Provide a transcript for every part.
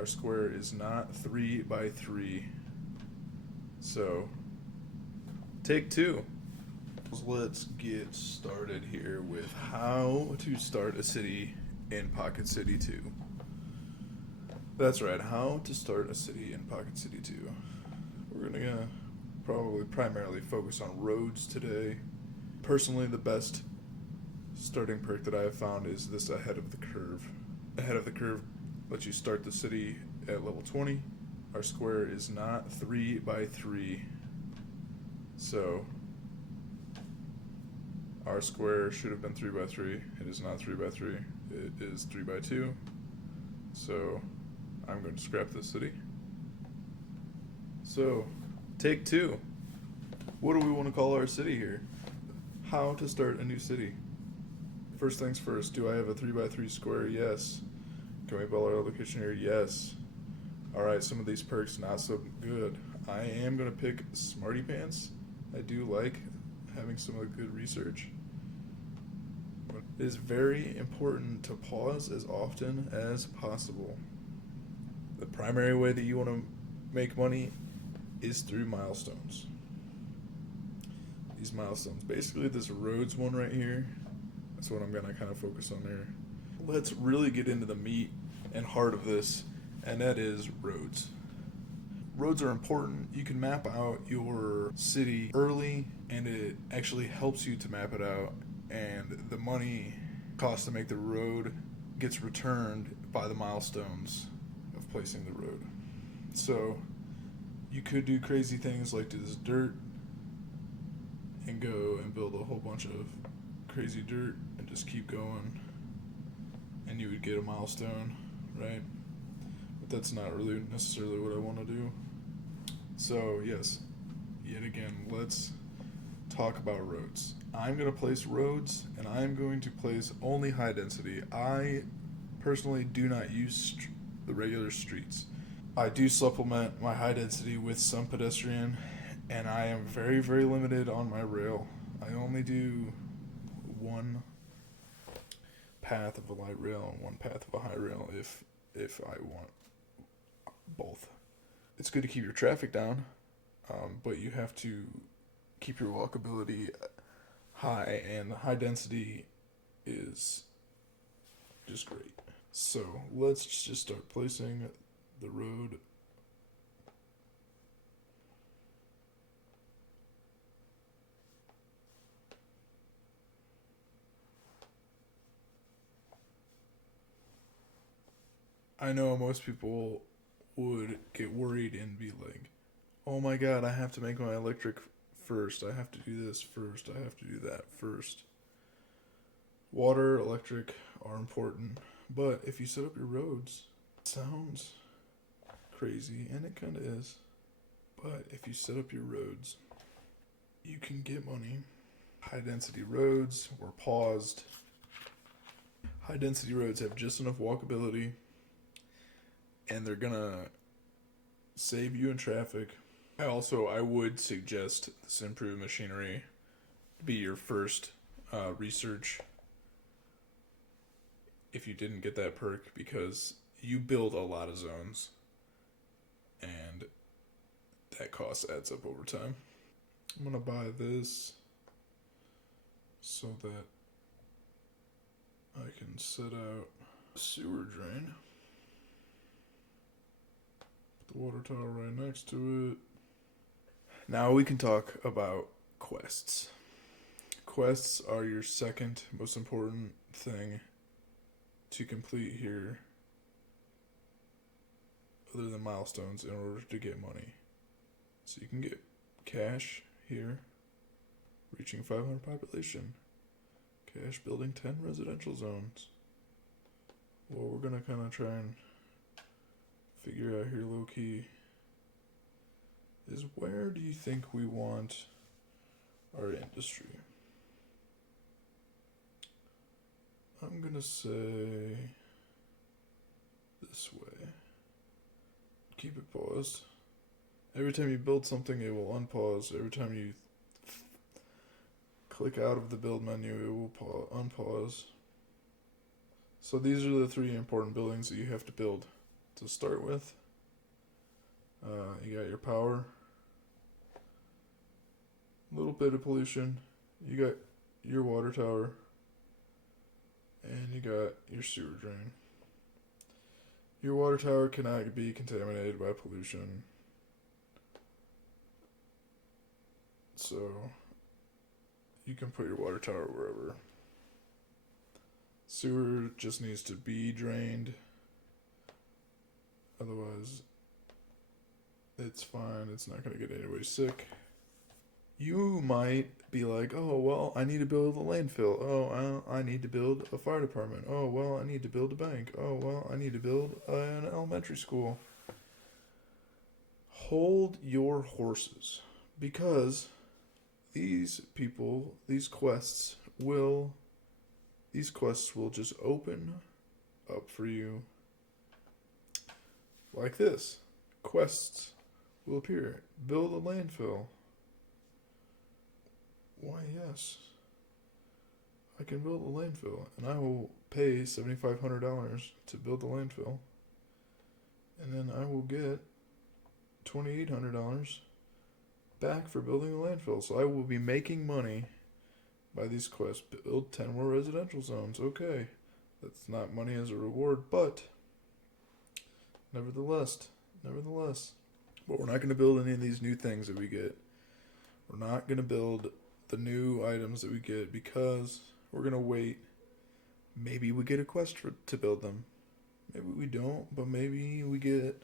Our square is not 3 by 3. So, take two. Let's get started here with how to start a city in Pocket City 2. That's right, how to start a city in Pocket City 2. We're gonna probably primarily focus on roads today. Personally, the best starting perk that I have found is this Ahead of the Curve. Ahead of the Curve lets you start the city at level 20. Our square is not 3 by 3. So, our square should have been 3 by 3. It is not 3 by 3. It is 3 by 2. So, I'm going to scrap this city. So, take two. What do we want to call our city here? How to start a new city. First things first, do I have a 3 by 3 square? Yes. Can we build our location here? Yes. Alright, some of these perks not so good. I am going to pick Smarty Pants. I do like having some of the good research. It is very important to pause as often as possible. The primary way that you want to make money is through milestones. These milestones, basically this roads one right here, that's what I'm going to kind of focus on there. Let's really get into the meat and heart of this, and that is roads. Roads are important. You can map out your city early, and it actually helps you to map it out, and the money cost to make the road gets returned by the milestones of placing the road. So you could do crazy things like do this dirt and go and build a whole bunch of crazy dirt and just keep going, and you would get a milestone, right? But that's not really necessarily what I want to do. So yes, yet again, let's talk about roads. I'm going to place roads, and I'm going to place only high density. I personally do not use the regular streets. I do supplement my high density with some pedestrian, and I am very, very limited on my rail. I only do one path of a light rail and one path of a high rail if I want both. It's good to keep your traffic down, but you have to keep your walkability high, and high density is just great. So let's just start placing the road. I know most people would get worried and be like, oh my god, I have to make my electric first. I have to do this first. I have to do that first. Water, electric are important, but if you set up your roads, it sounds crazy, and it kind of is. But if you set up your roads, you can get money. High density roads were paused. High density roads have just enough walkability, and they're gonna save you in traffic. I would suggest this improved machinery be your first research if you didn't get that perk, because you build a lot of zones, and that cost adds up over time. I'm gonna buy this so that I can set out a sewer drain. Put the water tower right next to it. Now we can talk about quests. Quests are your second most important thing to complete here, other than milestones, in order to get money. So you can get cash here, reaching 500 population. Cash building 10 residential zones. What we're gonna kind of try and figure out here low key is, where do you think we want our industry? I'm gonna say this way. Keep it paused. Every time you build something, it will unpause. Every time you click out of the build menu, it will unpause. So these are the three important buildings that you have to build to start with. You got your power, a little bit of pollution. You got your water tower, and you got your sewer drain. Your water tower cannot be contaminated by pollution. So you can put your water tower wherever. Sewer just needs to be drained. Otherwise, it's fine. It's not going to get anybody sick. You might be like, oh, well, I need to build a landfill. Oh, I need to build a fire department. Oh, well, I need to build a bank. Oh, well, I need to build an elementary school. Hold your horses, because these quests will just open up for you like this. Quests will appear. Build a landfill. Why, yes. I can build a landfill, and I will pay $7,500 to build the landfill. And then I will get $2,800 back for building the landfill. So I will be making money by these quests. Build 10 more residential zones. Okay. That's not money as a reward, but nevertheless. But we're not going to build any of these new things that we get. We're not going to build the new items that we get because we're going to wait. Maybe we get a quest to build them. Maybe we don't, but maybe we get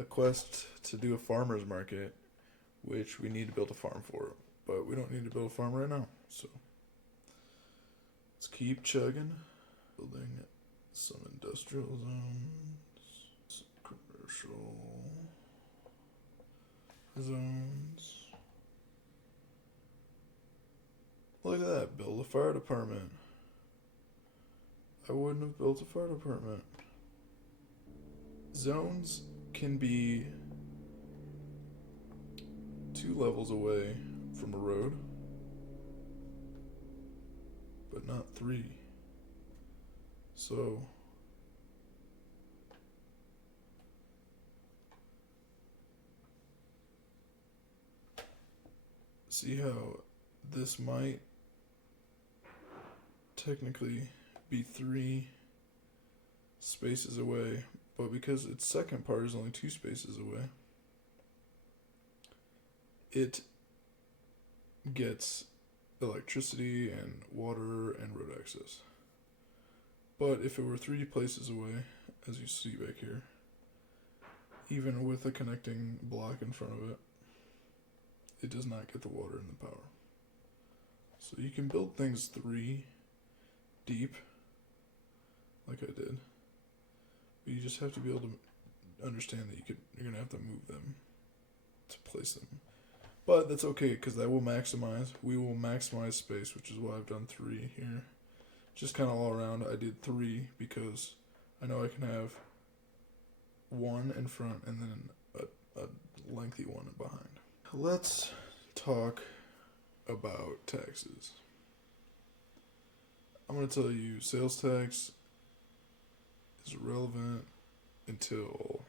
a quest to do a farmer's market, which we need to build a farm for. But we don't need to build a farm right now. So let's keep chugging. Building some industrial zones, commercial zones. Look at that. Build a fire department. I wouldn't have built a fire department. Zones can be 2 levels away from a road, but not 3. So see how this might technically be 3 spaces away, but because its second part is only 2 spaces away, it gets electricity and water and road access. But if it were 3 places away, as you see back here, even with a connecting block in front of it, it does not get the water and the power. So you can build things 3 deep, like I did, but you just have to be able to understand that you're going to have to move them to place them. But that's okay, because we will maximize space, which is why I've done 3 here. Just kind of all around, I did 3 because I know I can have 1 in front and then a lengthy one behind. Let's talk about taxes. I'm going to tell you, sales tax is irrelevant until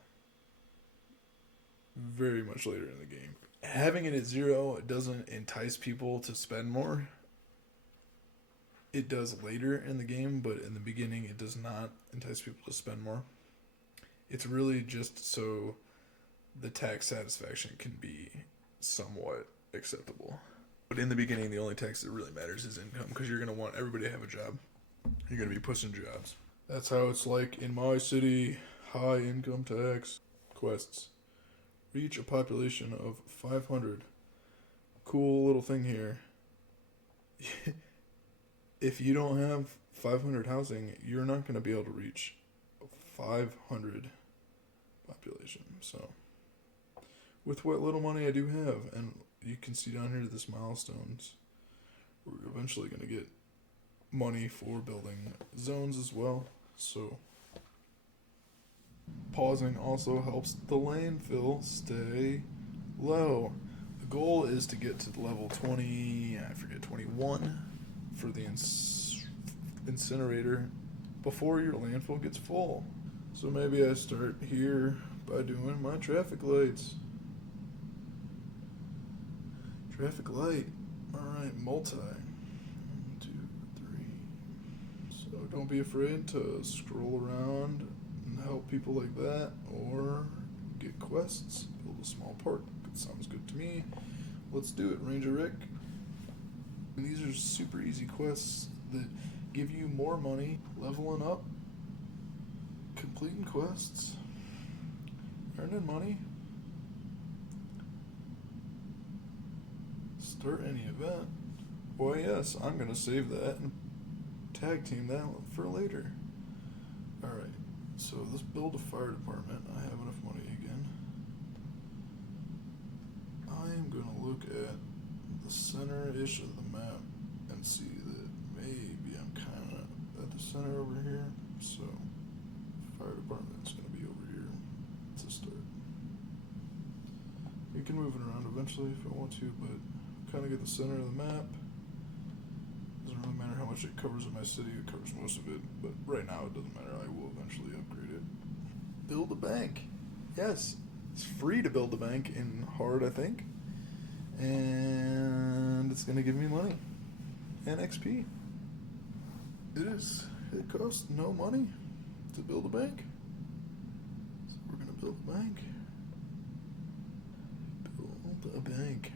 very much later in the game. Having it at 0 doesn't entice people to spend more. It does later in the game, but in the beginning it does not entice people to spend more. It's really just so the tax satisfaction can be somewhat acceptable. But in the beginning, the only tax that really matters is income, because you're going to want everybody to have a job. You're going to be pushing jobs. That's how it's like in my city. High income tax quests. Reach a population of 500. Cool little thing here. If you don't have 500 housing, you're not going to be able to reach 500 population. So, with what little money I do have, and you can see down here this milestones, we're eventually going to get money for building zones as well. So, pausing also helps the landfill stay low. The goal is to get to level 21 for the incinerator before your landfill gets full. So maybe I start here by doing my traffic lights. Traffic light. Alright, multi. 1, 2, 3. So don't be afraid to scroll around and help people like that, or get quests, build a small park. It sounds good to me. Let's do it, Ranger Rick. And these are super easy quests that give you more money, leveling up, completing quests, earning money, start any event. Why, yes, I'm going to save that and tag team that for later. Alright, so let's build a fire department. I have enough money again. I am going to look at the center-ish of the map and see that maybe I'm kind of at the center over here. So, fire department's going to be over here to start. We can move it around eventually if I want to, but kind of get the center of the map. Doesn't really matter how much it covers in my city, it covers most of it, but right now it doesn't matter, I will eventually upgrade it. Build a bank. Yes, it's free to build a bank in hard, I think. And it's going to give me money and XP. It costs no money to build a bank. So we're going to build a bank. Build a bank.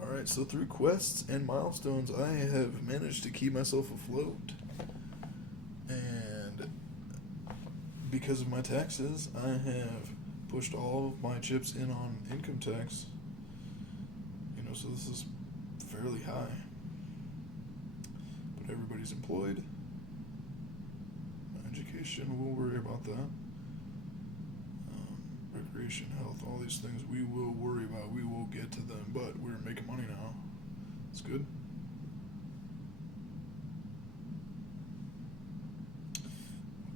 Alright, so through quests and milestones, I have managed to keep myself afloat. And because of my taxes, I have pushed all of my chips in on income tax. You know, so this is fairly high. But everybody's employed. Education, we'll worry about that. Recreation, health, all these things we will worry about. We will get to them, but we're making money now. It's good.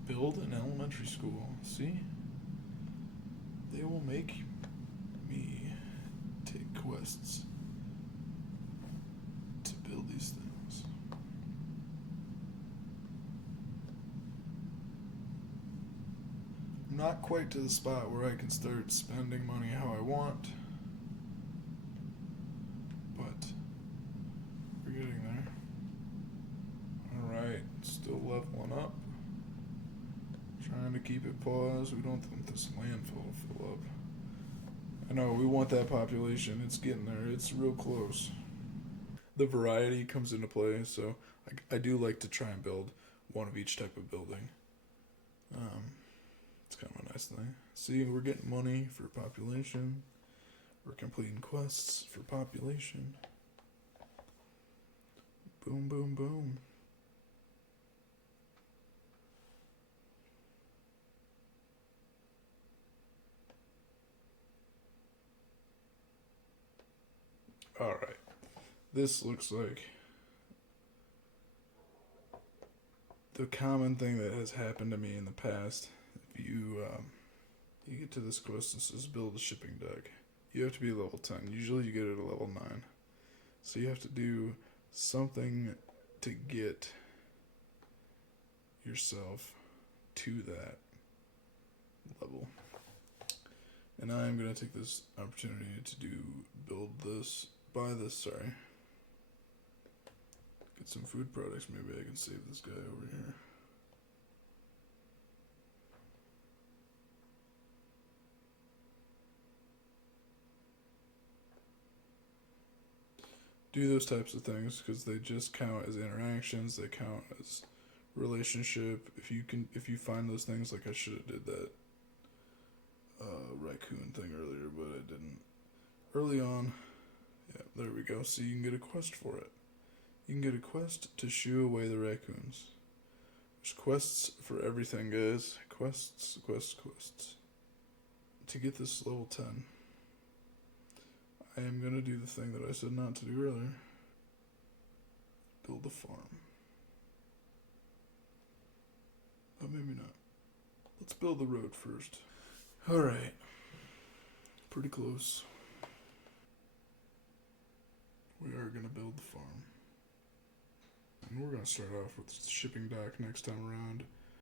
Build an elementary school. See? They will make me take quests to build these things. I'm not quite to the spot where I can start spending money how I want, but we're getting there. Alright, still leveling up. Trying to keep it paused. We don't want this landfill to fill up. I know, we want that population. It's getting there. It's real close. The variety comes into play, so I do like to try and build one of each type of building. It's kind of a nice thing. See, we're getting money for population. We're completing quests for population. Boom, boom, boom. Alright. This looks like the common thing that has happened to me in the past. If you get to this quest, this is build a shipping deck. You have to be level 10. Usually you get it at level 9. So you have to do something to get yourself to that level. And I'm going to take this opportunity to buy this, get some food products. Maybe I can save this guy over here. Do those types of things because they just count as interactions. They count as relationship. If you find those things, like I should have did that raccoon thing earlier, but I didn't. Early on, yeah, there we go. See, you can get a quest for it. You can get a quest to shoo away the raccoons. There's quests for everything, guys. Quests. To get this level 10, I am going to do the thing that I said not to do earlier. Build a farm. But maybe not. Let's build the road first. Alright. Pretty close. We are going to build the farm. And we're going to start off with the shipping dock next time around.